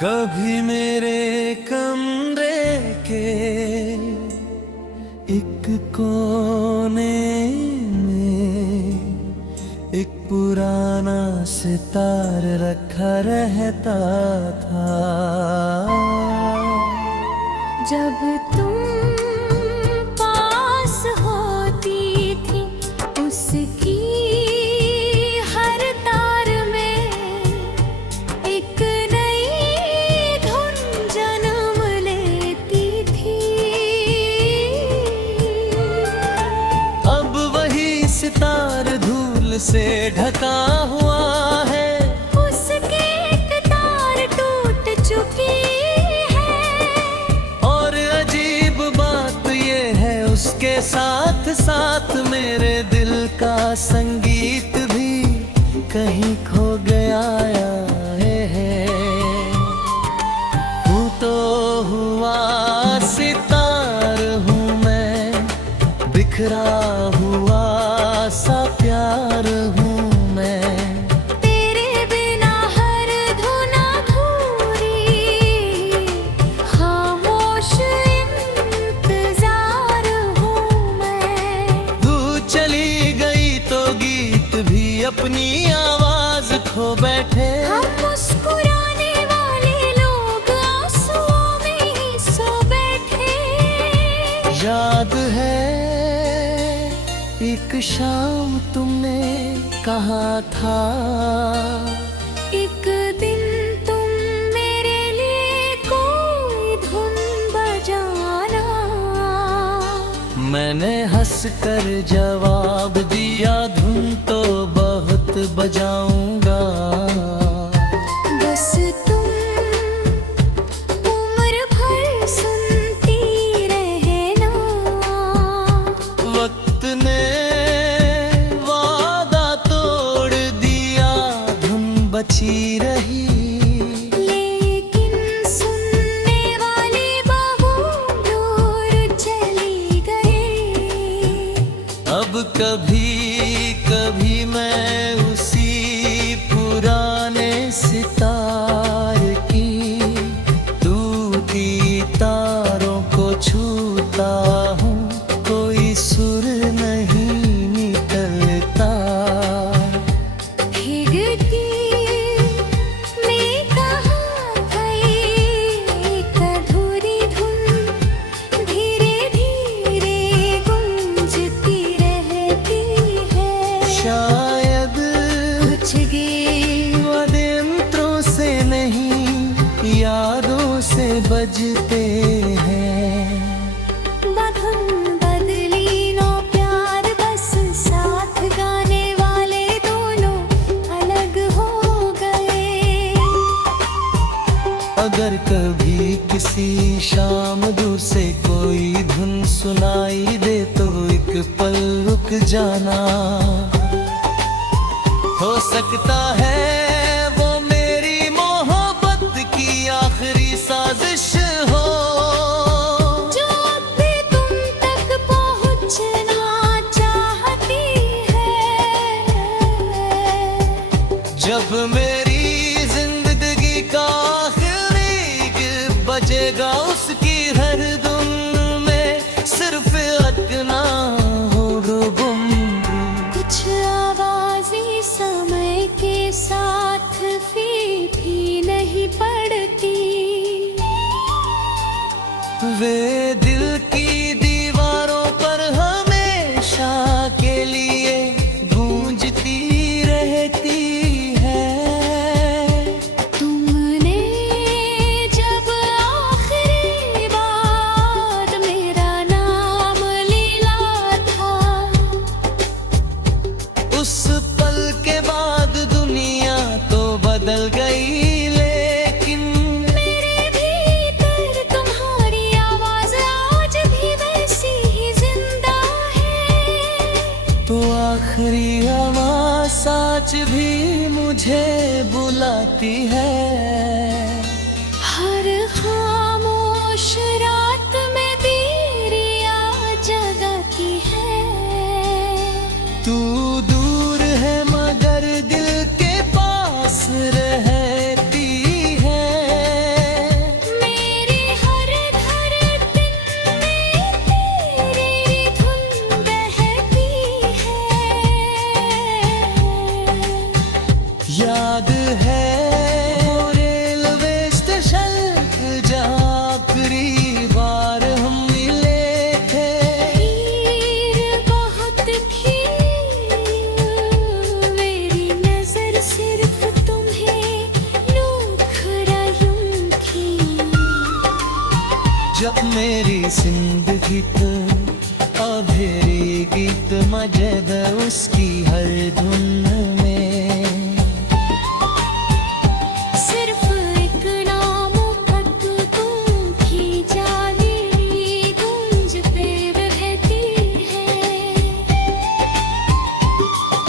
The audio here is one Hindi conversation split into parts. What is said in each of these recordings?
कभी मेरे कमरे के एक कोने में एक पुराना सितार रखा रहता था। जब तुम पास होती थी उसकी हर तार में एक नई धुन जन्म लेती थी। अब वही सितार धूल से ढका हुआ है, उसके एक तार टूट चुकी है। और अजीब बात ये है उसके साथ साथ मेरे दिल का संगीत भी कहीं खो गया है। हूँ तो हुआ सितार हूँ मैं, बिखरा हुआ सा प्यार हूँ मैं। तेरे बिना हर धुन अधूरी, खामोश इंतजार हूँ मैं। तू चली गई तो गीत भी अपनी आवाज खो बैठे। हम मुस्कुराने वाले लोग आंसुओं में ही सो बैठे। याद है एक शाम तुमने कहा था, एक दिन तुम मेरे लिए कोई धुन बजाना। मैंने हंस कर जवाब दिया, धुन तो बहुत बजाऊंगा। बस तुम उम्र भर सुनती रहना। वक्त ने वादा तोड़ दिया, धुन बची रही। लेकिन सुनने वाली बाहों दूर चली गई। अब कभी कभी मैं उसी पुराने सितार की टूटी तारों को छूता हूँ, कोई सुर नहीं निकलता। भीगती मैं कहाँ गई, एक अधूरी धुन धीरे धीरे गूंजती रहती है। शायद कुछ गीत वाद्ययंत्रों से नहीं, यादों से बजते हैं। धुन बदली नो प्यार बस साथ गाने वाले दोनों अलग हो गए। अगर कभी किसी शाम दूर से कोई धुन सुनाई दे तो एक पल रुक जाना। हो सकता है वो मेरी मोहब्बत की आखिरी साजिश हो, जो अब भी तुम तक पहुंचना चाहती है। जब मेरी जिंदगी का आखिरी गीत बजेगा उसकी हर धुन में सिर्फ अटकना होगा गुम। कुछ आवाज़ें समय के साथ फीकी नहीं पड़ती। वे दिल की दीवारों पर हमेशा के लिए गूंजती रहती है। तुमने जब आखिरी बार मेरा नाम लिया था, उस पल के बाद दुनिया तो बदल गई, लेकिन मेरे भीतर तुम्हारी आवाज़ आज भी वैसी ही जिंदा है। तो आखिरी आवाज़ सच भी मुझे बुलाती है। हर खामोश रात में देरिया जगाती है। तू दूर है मगर दिल के पास रहती है। याद है वो रेलवे स्टेशन जहाँ आखिरी बार हम मिले थे। भीड़ बहुत थी, मेरी नजर सिर्फ तुम्हें नोख यूं थी। जब मेरी जिंदगी तो अधेरी गीत मजद उसकी हर धुन में। सिर्फ एक नाम तक तुम की जाने गूंज पे बहती है।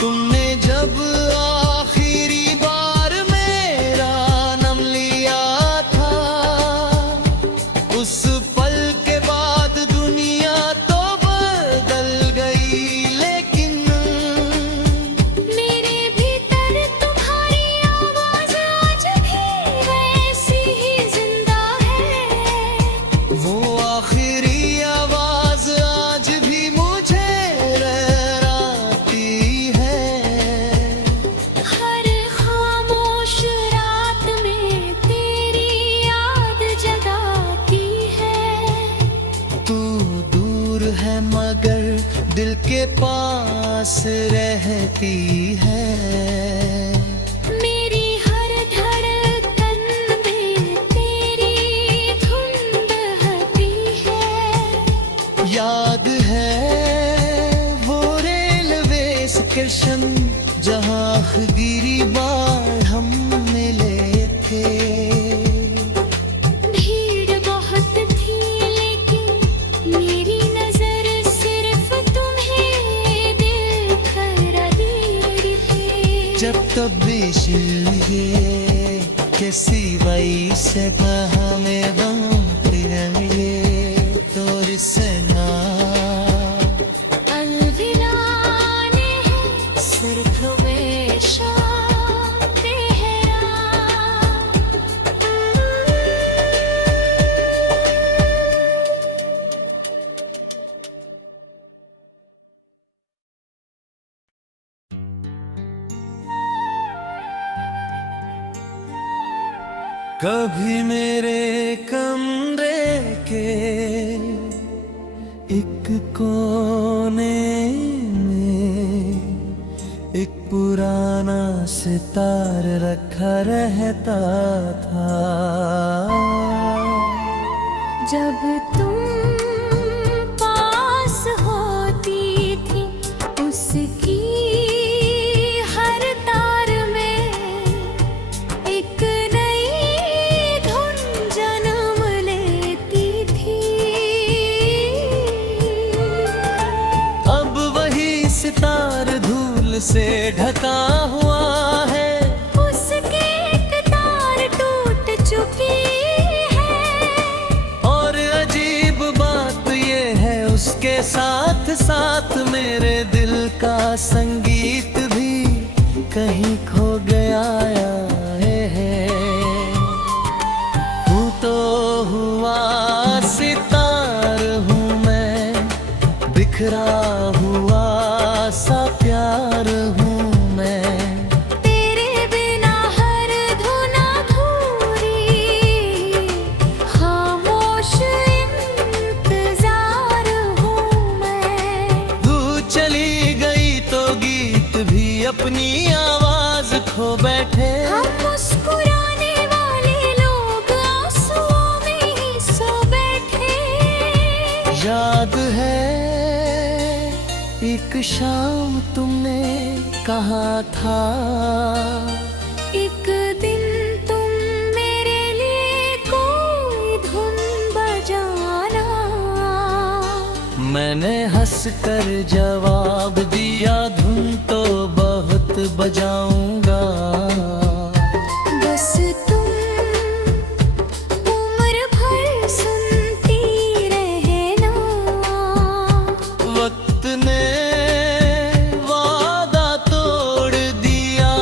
तुमने जब आखिरी बार मेरा नाम लिया था, उस पल के बाद दुनिया तो बदल गई। लेकिन मेरे भीतर तुम्हारी आवाज आज भी वैसी ही जिंदा है। वो आखिरी आवाज आज भी मुझे डराती है। हर खामोश रात में तेरी याद जगाती है। तू दूर है मगर दिल के पास रहती है। मेरी हर धड़कन में तेरी धुन बहती है। याद है वो रेलवे स्टेशन जहाँ आखिरी बार हम मिले थे। भीड़ बहुत थी, लेकिन मेरी नजर सिर्फ तुम्हें देखकर अधीर थी। जब तब बिजली के सिवाय से हमें बात रहे तो रिसना अलविदा ने सिर्फ हमेशा तेरा। कभी मेरे कमरे के एक कोने में एक पुराना सितार रखा रहता था। जब तुम पास होती थी, उसकी हर तार में एक नई धुन जन्म लेती थी। अब वही सितार धूल से ढका हुआ है। उसके एक तार टूट चुकी है। और अजीब बात ये है उसके साथ साथ मेरे दिल का संगीत भी कहीं खो गया है। हूँ तो हुआ सितार हूँ मैं, बिखरा हुआ सा प्यार हूँ मैं। तेरे बिना हर धुन अधूरी, खामोश इंतजार हूँ मैं। तू चली गई तो गीत भी अपनी आवाज खो बैठे। हम मुस्कुराने वाले लोग आंसुओं में ही सो बैठे। याद है एक शाम तुमने कहा था, एक दिन तुम मेरे लिए कोई धुन बजाना। मैंने हंस कर जवाब दिया धुन तो बहुत बजाऊंगा। बस तुम उम्र भर सुनती रहना। वक्त ने वादा तोड़ दिया,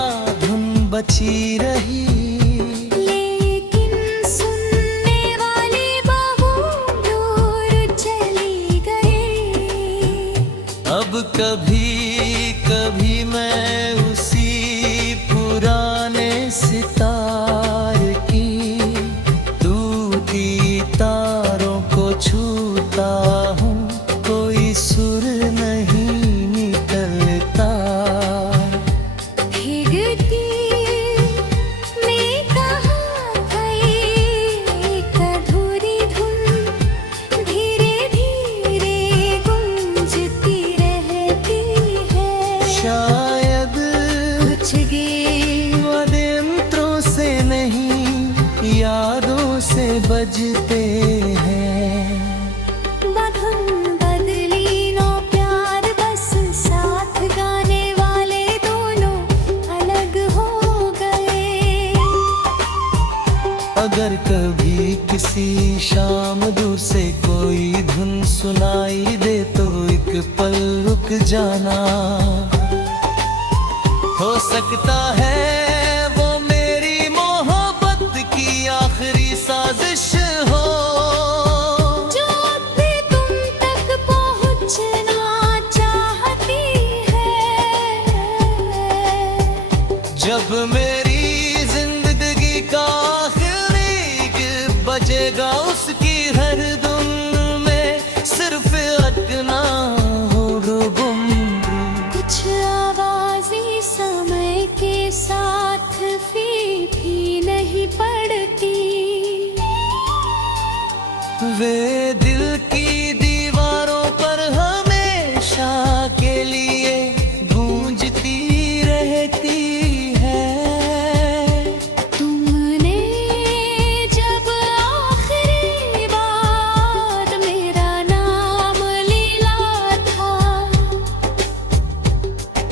धुन बची रही। लेकिन सुनने वाली बाहों दूर चली गई। अब कभी कभी मैं उसी पुराने गे। वादे मंत्रों से नहीं यादों से बजते हैं। बधम बदली नो प्यार बस साथ गाने वाले दोनों अलग हो गए। अगर कभी किसी शाम दूर से कोई धुन सुनाई दे तो एक पल रुक जाना। हो सकता है वो मेरी मोहब्बत की आखिरी साजिश हो, जो अब भी तुम तक पहुंचना चाहती है। जब मेरी जिंदगी का आखिरी गिर बजेगा उसकी हर धुन में सिर्फ अटकना हो गुम। कुछ आवाज़ें समय के साथ फीकी नहीं पड़ती। वे दिल की दीवारों पर हमेशा के लिए गूंजती रहती है। तुमने जब आखिरी बार मेरा नाम लिया था,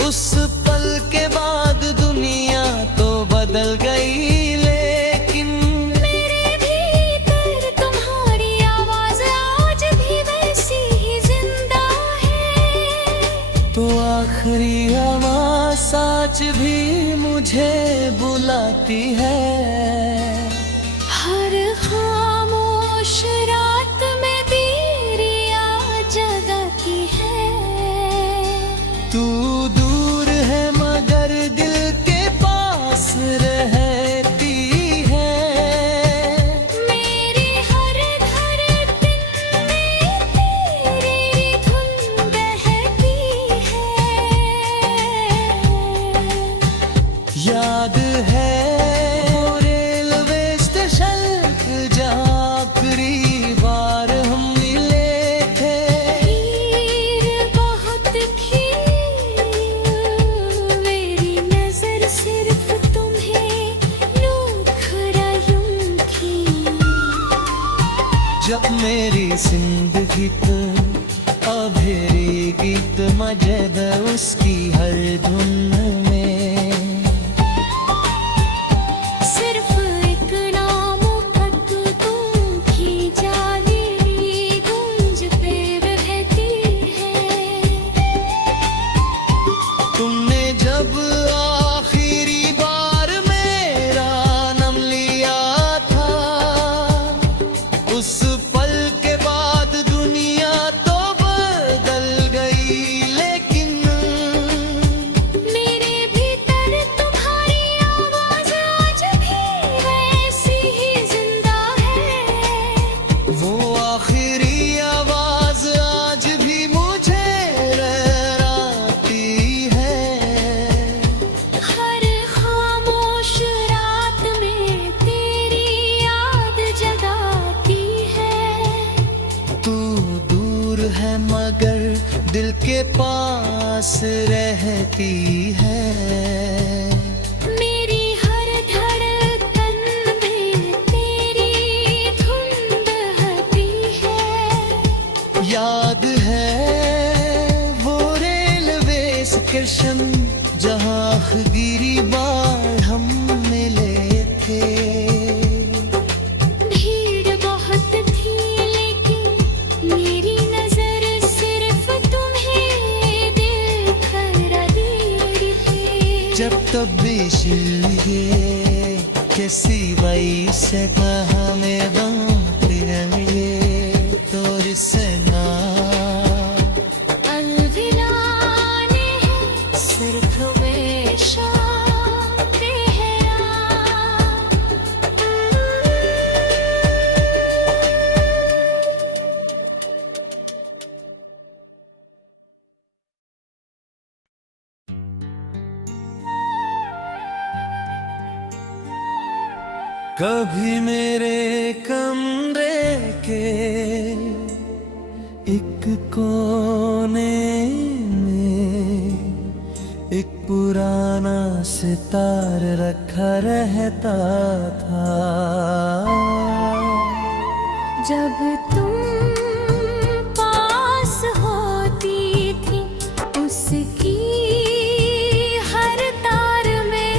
उस पल के बाद दुनिया तो बदल गई, लेकिन मेरे भीतर तुम्हारी आवाज़ आज भी वैसी ही जिंदा है। तो आखिरी आवाज़ सच भी मुझे बुलाती है। हर खामोश रात में तेरी याद जगाती है। तू दूर है मगर दिल के पास रहती है। मेरी हर धड़कन में तेरी धुन बहती है। याद है वो रेलवे स्टेशन जहाँ आखिरी बार हम मिले थे। भीड़ बहुत थी, मेरी नजर सिर्फ तुम्हें नोखरा यूं थी। जब मेरी जिंदगी तो अधेरी गीत मजद उसकी हर धुन में। सिर्फ एक नाम तक तुम की जाने गूंज पे रहती है। तुमने जब आखिरी बार मेरा नाम लिया था, उस पल के बाद दुनिया तो बदल गई, लेकिन मेरे भीतर तुम्हारी आवाज़ आज भी वैसी ही जिंदा है। वो आखिरी आवाज आज भी मुझे रहती है। हर खामोश रात में तेरी याद जगाती है। तू दूर है मगर दिल के पास रहती है। मेरी हर धड़कन में तेरी धुन बहती है। याद है वो रेलवे स्टेशन जहाँ आखिरी बार हम मिले थे। भीड़ बहुत थी लेकिन मेरी नजर सिर्फ तुम्हें देखकर दे थी। जब तब बिजलिए के सिवाय से हमें बांट रहे तो रिसना अलविदा ने सिर्फ हमेशा तेरा। कभी मेरे कमरे के एक कोने में एक पुराना सितार रखा रहता था। जब तुम पास होती थी उसकी हर तार में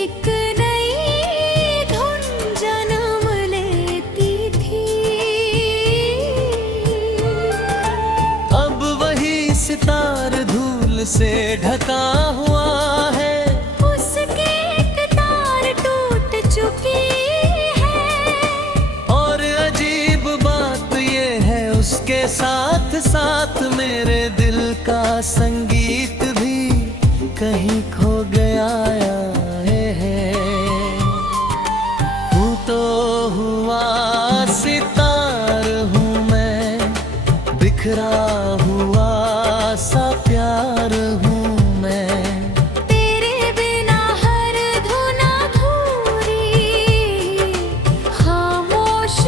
एक नई धुन जन्म लेती थी। अब वही सितार धूल से ढका हुआ है, उसकी एक तार टूट चुकी है। और अजीब बात ये है उसके साथ साथ मेरे दिल का संगीत भी कहीं खो गया है। हूँ तो हुआ सितार हूँ मैं, बिखरा हुआ सा प्यार हूँ मैं। तेरे बिना हर धुन अधूरी, खामोश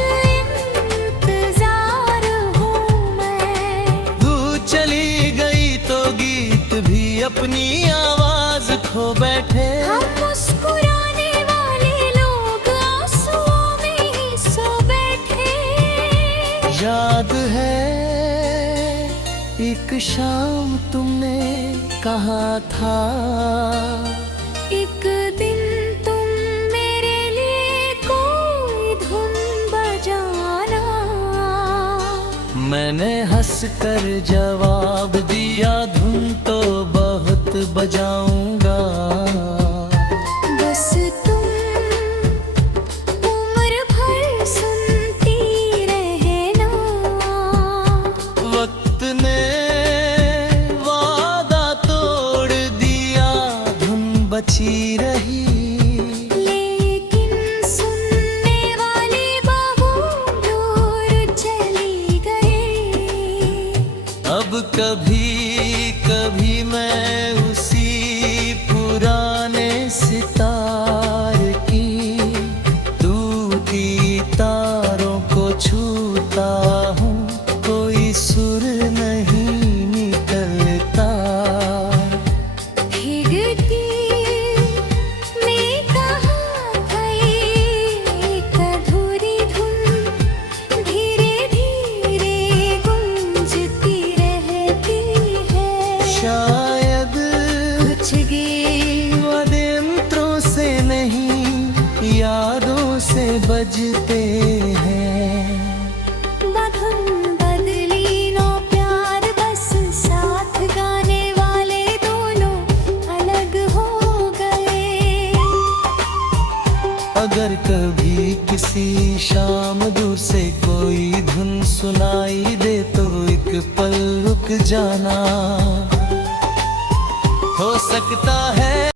इंतजार हूँ मैं। तू चली गई तो गीत भी अपनी आवाज खो बैठे। हम मुस्कुराने वाले लोग आंसुओं में ही सो बैठे। याद है एक शाम तुमने कहा था, एक दिन तुम मेरे लिए कोई धुन बजाना। मैंने हंस कर जवाब दिया, धुन तो बहुत बजाऊंगा। बस तुम उम्र भर सुनती रहना। वक्त ने वादा तोड़ दिया, धुन बची रही। लेकिन सुनने वाली बाहों दूर चली गई। अब कभी कभी मैं उसी पुराने सितार की टूटी तारों को छूता हूँ, कोई सुर नहीं निकलता। भीगती में कहाँ गई एक अधूरी धुन, धीरे धीरे गूंजती रहती है। शायद कुछ गीत वाद्ययंत्रों से नहीं, यादों से बजते हैं। बधुन बदली नो प्यार, बस साथ गाने वाले दोनों अलग हो गए। अगर कभी किसी शाम दूर से कोई धुन सुनाई दे तो एक पल रुक जाना। हो सकता है